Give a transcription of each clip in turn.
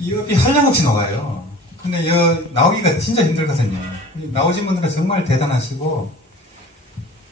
이 업이 한량없이 나와요. 근데 나오기가 진짜 힘들거든요. 나오신 분들은 정말 대단하시고,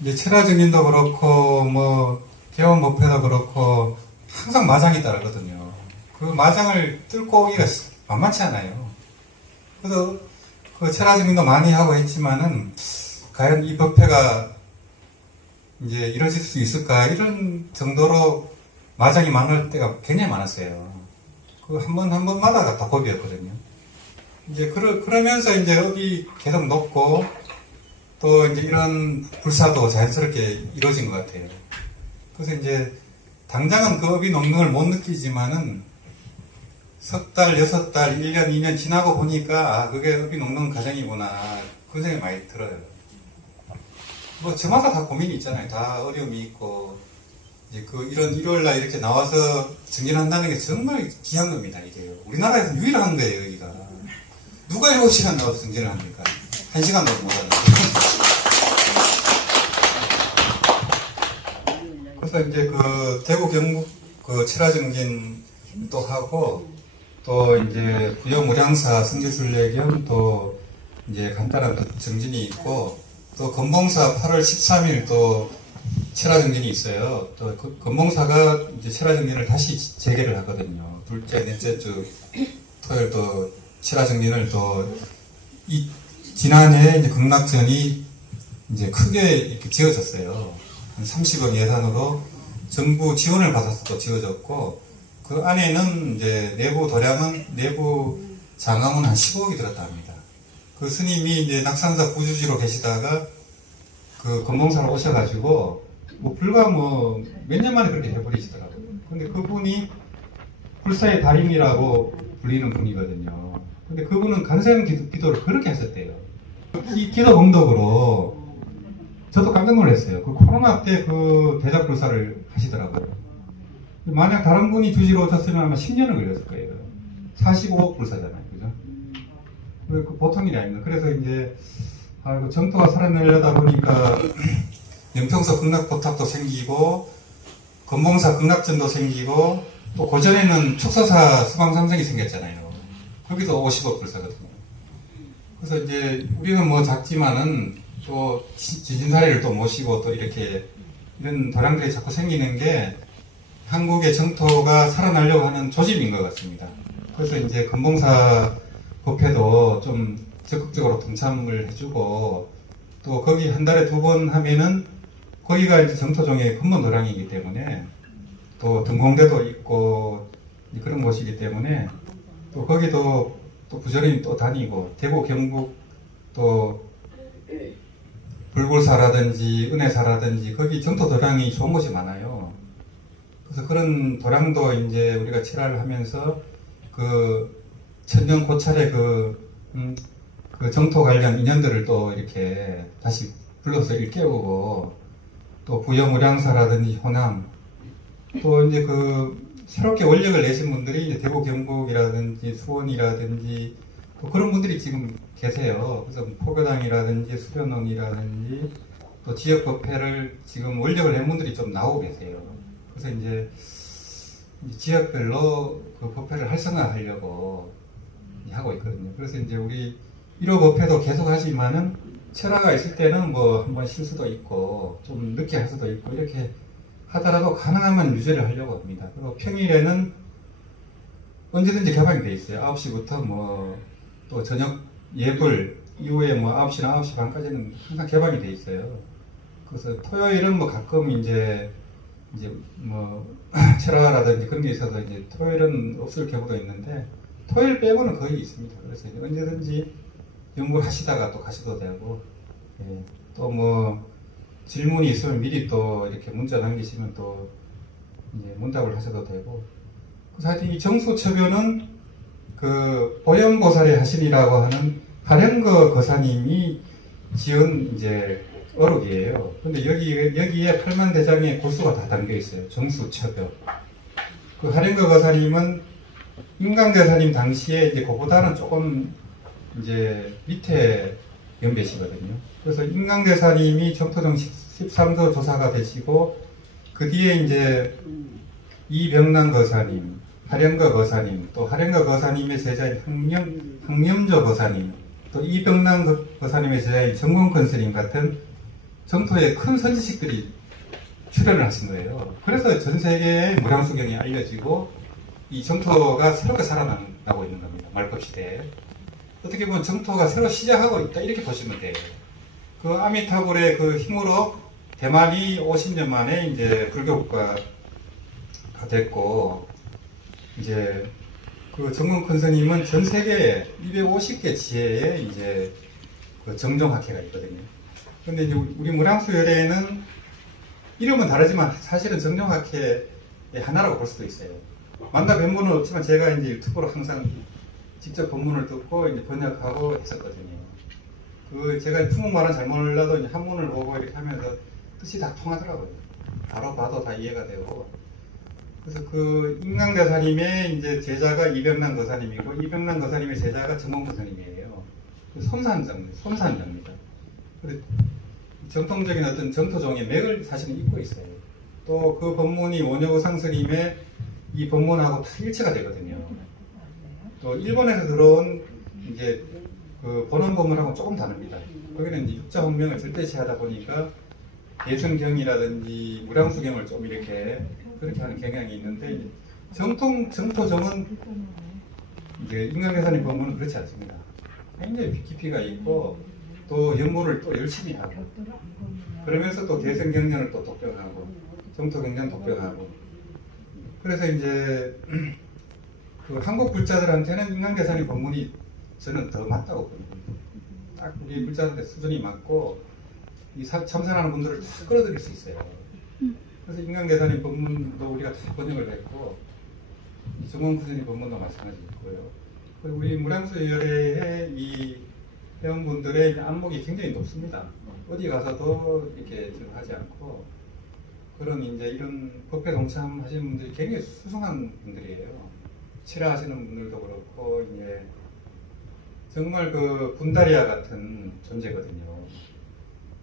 이제 철화정인도 그렇고, 개원법회도 그렇고, 항상 마장이 따르거든요. 그 마장을 뚫고 오기가 만만치 않아요. 그래서 그 철화정인도 많이 하고 했지만은, 과연 이 법회가 이제 이루어질 수 있을까, 이런 정도로 마장이 많을 때가 굉장히 많았어요. 그 한 번마다 다 고비였거든요. 이제 그러면서 이제 업이 계속 높고, 또 이제 이런 불사도 자연스럽게 이루어진 것 같아요. 그래서 이제 당장은 그 업이 높는 걸 못 느끼지만은 석 달, 6달, 1년, 2년 지나고 보니까 그게 업이 녹는 과정이구나, 그런 생각이 많이 들어요. 저마다 다 고민이 있잖아요. 다 어려움이 있고, 이제 이런 일요일날 이렇게 나와서 정진한다는 게 정말 귀한 겁니다, 이게. 우리나라에서 유일한 거예요, 여기가. 누가 7시간 나와서 정진을 합니까? 1시간도 못하는데. 그래서 이제 대구 경북 철화정진 또 하고, 또 이제 부여무량사 성지순례 겸 또 이제 간단한 정진이 있고, 또 건봉사 8월 13일 또 철화정진이 있어요. 또 건봉사가 이제 철화정진을 다시 재개를 하거든요. 둘째, 넷째 주 토요일 또 철화정진을 또 지난해 이제 극락전이 이제 크게 이렇게 지어졌어요. 한 30억 예산으로 정부 지원을 받아서 또 지어졌고, 그 안에는 이제 내부 장학은 한 15억이 들었다 합니다. 그 스님이 이제 낙산사 구주지로 계시다가 그 건봉사로 오셔가지고 불과 몇 년 만에 그렇게 해버리시더라고요. 근데 그분이 불사의 달인이라고 불리는 분이거든요. 근데 그분은 간세음 기도를 그렇게 하셨대요. 이 기도 공덕으로 저도 깜짝 놀랐어요. 그 코로나 때 그 대작 불사를 하시더라고요. 만약 다른 분이 주지로 오셨으면 아마 10년을 걸렸을 거예요. 45억 불사잖아요. 그죠? 그 보통 일이 아닙니다. 그래서 이제 정토가 살아내려다 보니까 영평서 극락보탑도 생기고, 건봉사 극락전도 생기고, 또 고전에는 축서사 수방삼성이 생겼잖아요. 거기도 50억 불사거든요. 그래서 이제 우리는 작지만은 또 지진사례를 또 모시고 또 이렇게 이런 도량들이 자꾸 생기는 게 한국의 정토가 살아나려고 하는 조짐인 것 같습니다. 그래서 이제 건봉사 법회도 좀 적극적으로 동참을 해주고, 또 거기 한 달에 2번 하면은 거기가 이제 정토종의 근본 도량이기 때문에, 또 등공대도 있고 그런 곳이기 때문에, 또 거기도 또 부처님 또 다니고, 대구 경북 또 불굴사라든지 은혜사라든지 거기 정토 도량이 좋은 곳이 많아요. 그래서 그런 도량도 이제 우리가 칠화를 하면서 그 천년 고찰의 그 정토 관련 인연들을 또 이렇게 다시 불러서 일깨우고, 또 부여무량사라든지 호남, 또 이제 새롭게 원력을 내신 분들이 이제 대구 경북이라든지 수원이라든지 또 그런 분들이 지금 계세요. 그래서 포교당이라든지 수련원이라든지 또 지역법회를 지금 원력을 낸 분들이 좀 나오고 계세요. 그래서 이제 지역별로 그 법회를 활성화하려고 하고 있거든요. 그래서 이제 우리 1호 법회도 계속 하지만은 철화가 있을 때는 뭐 한번 쉴 수도 있고 좀 늦게 할 수도 있고 이렇게 하더라도 가능하면 유지를 하려고 합니다. 그리고 평일에는 언제든지 개방이 돼 있어요. 9시부터 뭐 또 저녁 예불 이후에 뭐 9시나 9시 반까지는 항상 개방이 돼 있어요. 그래서 토요일은 뭐 가끔 이제 뭐 철화라든지 그런 게 있어서 이제 토요일은 없을 경우도 있는데 토요일 빼고는 거의 있습니다. 그래서 언제든지 연구하시다가 또 가셔도 되고, 예, 또 뭐 질문이 있으면 미리 또 이렇게 문자 남기시면 또 이제 문답을 하셔도 되고. 그래서 하여튼 이 정수처교는 보현보살의 하신이라고 하는 하령거 거사님이 지은 이제 어록이에요. 근데 여기에 8만 대장의 골수가 다 담겨 있어요. 정수처교. 그 하령거 거사님은 인강대사님 당시에 이제 그보다는 조금 이제 밑에 연배시거든요. 그래서 인강대사님이 정토정 13도 조사가 되시고 그 뒤에 이제 이병란 거사님, 하령거 거사님, 또 하령거 거사님의 제자인 항염조 거사님, 또 이병란 거사님의 제자인 정공권 스님 같은 정토의 큰 선지식들이 출연을 하신 거예요. 그래서 전 세계의 무량수경이 알려지고 이 정토가 새롭게 살아나고 있는 겁니다. 말법시대에. 어떻게 보면 정토가 새로 시작하고 있다 이렇게 보시면 돼요. 그 아미타불의 그 힘으로 대만이 50년 만에 이제 불교국가가 됐고, 이제 그 정공권 스님은 전 세계에 250개 지혜에 이제 그 정종학회가 있거든요. 근데 이제 우리 무량수열애는 이름은 다르지만 사실은 정종학회의 하나라고 볼 수도 있어요. 만나 뵌 분은 없지만 제가 이제 유튜브로 항상 직접 본문을 듣고 이제 번역하고 했었거든요. 제가 중국말은 잘 몰라도 이제 한문을 보고 이렇게 하면서 뜻이 다 통하더라고요. 바로 봐도 다 이해가 되고. 그래서 인강대사님의 이제 제자가 이병란 거사님이고, 이병란 거사님의 제자가 정공권 스님이에요. 솜산정입니다. 그리고 정통적인 어떤 정토종의 맥을 사실은 잇고 있어요. 또 그 법문이 원효상 스님의 이 법문하고 다 일치가 되거든요. 또 일본에서 들어온 이제 그 본원 법문하고 조금 다릅니다. 거기는 이제 육자 혼명을 절대시하다 보니까 예성경이라든지 무량수경을 좀 이렇게 그렇게 하는 경향이 있는데, 정토정은 이제 인강대사님 법문은 그렇지 않습니다. 굉장히 깊이가 있고 또 연구를 또 열심히 하고 그러면서 또 대성경전을 또 독병하고 정토경전 독병하고. 그래서 이제 그 한국 불자들한테는 인강대사님 법문이 저는 더 맞다고 봅니다. 딱 우리 불자들한테 수준이 맞고 이 참선하는 분들을 다 끌어들일 수 있어요. 그래서 인강대사님 법문도 우리가 다 번역을 했고, 정공권 스님 법문도 마찬가지고요. 그리고 우리 무량수열애의 이 회원분들의 안목이 굉장히 높습니다. 어디 가서도 이렇게 하지 않고, 그런 이제 이런 법회 동참하시는 분들이 굉장히 수승한 분들이에요. 칠하하시는 분들도 그렇고, 이제 정말 그 분다리아 같은 존재거든요.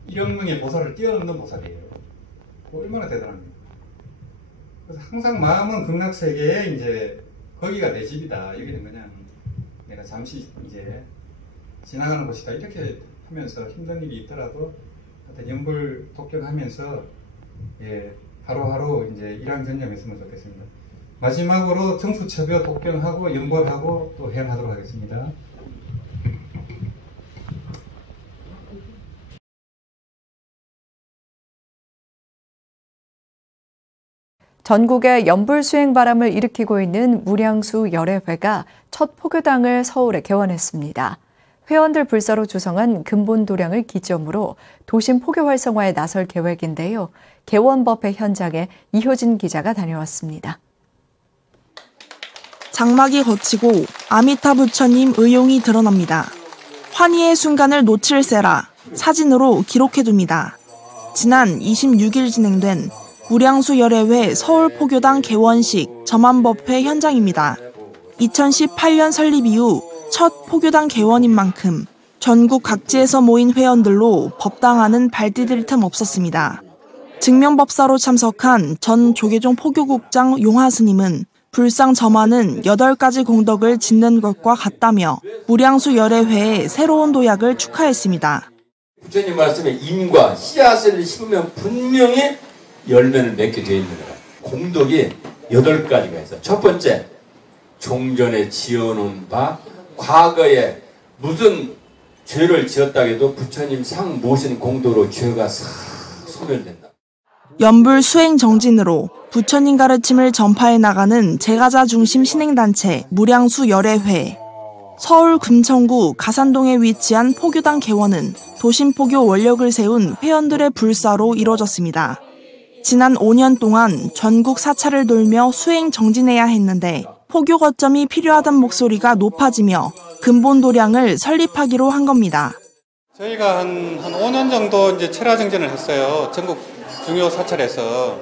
1억 명의 보살을 뛰어넘는 보살이에요. 얼마나 대단합니까? 그래서 항상 마음은 극락세계에 이제 거기가 내 집이다. 여기는 그냥 내가 잠시 이제 지나가는 곳이다. 이렇게 하면서 힘든 일이 있더라도 하여튼 연불 독경하면서 하루하루 이제 일항전념했으면 좋겠습니다. 마지막으로 정수처벼 독경하고 연불하고 또 해양하도록 하겠습니다. 전국에 연불 수행 바람을 일으키고 있는 무량수 열애회가 첫 포교당을 서울에 개원했습니다. 회원들 불사로 주성한 근본도량을 기점으로 도심 포교 활성화에 나설 계획인데요. 개원법회 현장에 이효진 기자가 다녀왔습니다. 장막이 거치고 아미타 부처님 의용이 드러납니다. 환희의 순간을 놓칠세라 사진으로 기록해둡니다. 지난 26일 진행된 무량수 열애회 서울포교당 개원식 점안법회 현장입니다. 2018년 설립 이후 첫 포교당 개원인 만큼 전국 각지에서 모인 회원들로 법당하는 발디딜 틈 없었습니다. 증명법사로 참석한 전 조계종 포교국장 용화 스님은 불상 점안은 8가지 공덕을 짓는 것과 같다며 무량수 열애회의 새로운 도약을 축하했습니다. 부처님 말씀에 인과 씨앗을 심으면 분명히 열매를 맺게 되어 있는 거다. 공덕이 8가지가 있어. 첫 번째, 종전에 지어놓은 바 과거에 무슨 죄를 지었다 해도 부처님 상 모신 공덕으로 죄가 싹 소멸된다. 연불 수행 정진으로 부처님 가르침을 전파해 나가는 제가자 중심 신행단체 무량수 열애회. 서울 금천구 가산동에 위치한 포교당 개원은 도심포교 원력을 세운 회원들의 불사로 이루어졌습니다. 지난 5년 동안 전국 사찰을 돌며 수행 정진해야 했는데 포교 거점이 필요하다는 목소리가 높아지며 근본 도량을 설립하기로 한 겁니다. 저희가 한 5년 정도 이제 철야 정진을 했어요. 전국 중요 사찰에서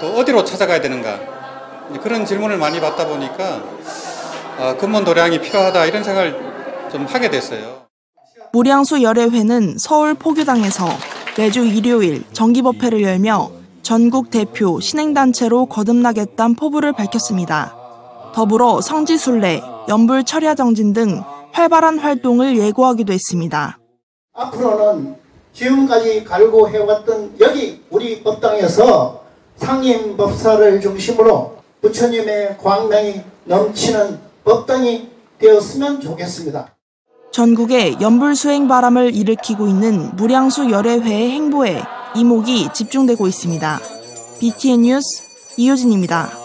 또 어디로 찾아가야 되는가 그런 질문을 많이 받다 보니까 근본 도량이 필요하다 이런 생각을 좀 하게 됐어요. 무량수 열애회는 서울 포교당에서 매주 일요일 정기법회를 열며 전국 대표 신행단체로 거듭나겠다는 포부를 밝혔습니다. 더불어 성지순례, 연불 철야정진 등 활발한 활동을 예고하기도 했습니다. 앞으로는 지금까지 갈고 해왔던 여기 우리 법당에서 상임법사를 중심으로 부처님의 광명이 넘치는 법당이 되었으면 좋겠습니다. 전국에 연불수행 바람을 일으키고 있는 무량수 열애회의 행보에 이목이 집중되고 있습니다. BTN 뉴스 이효진입니다.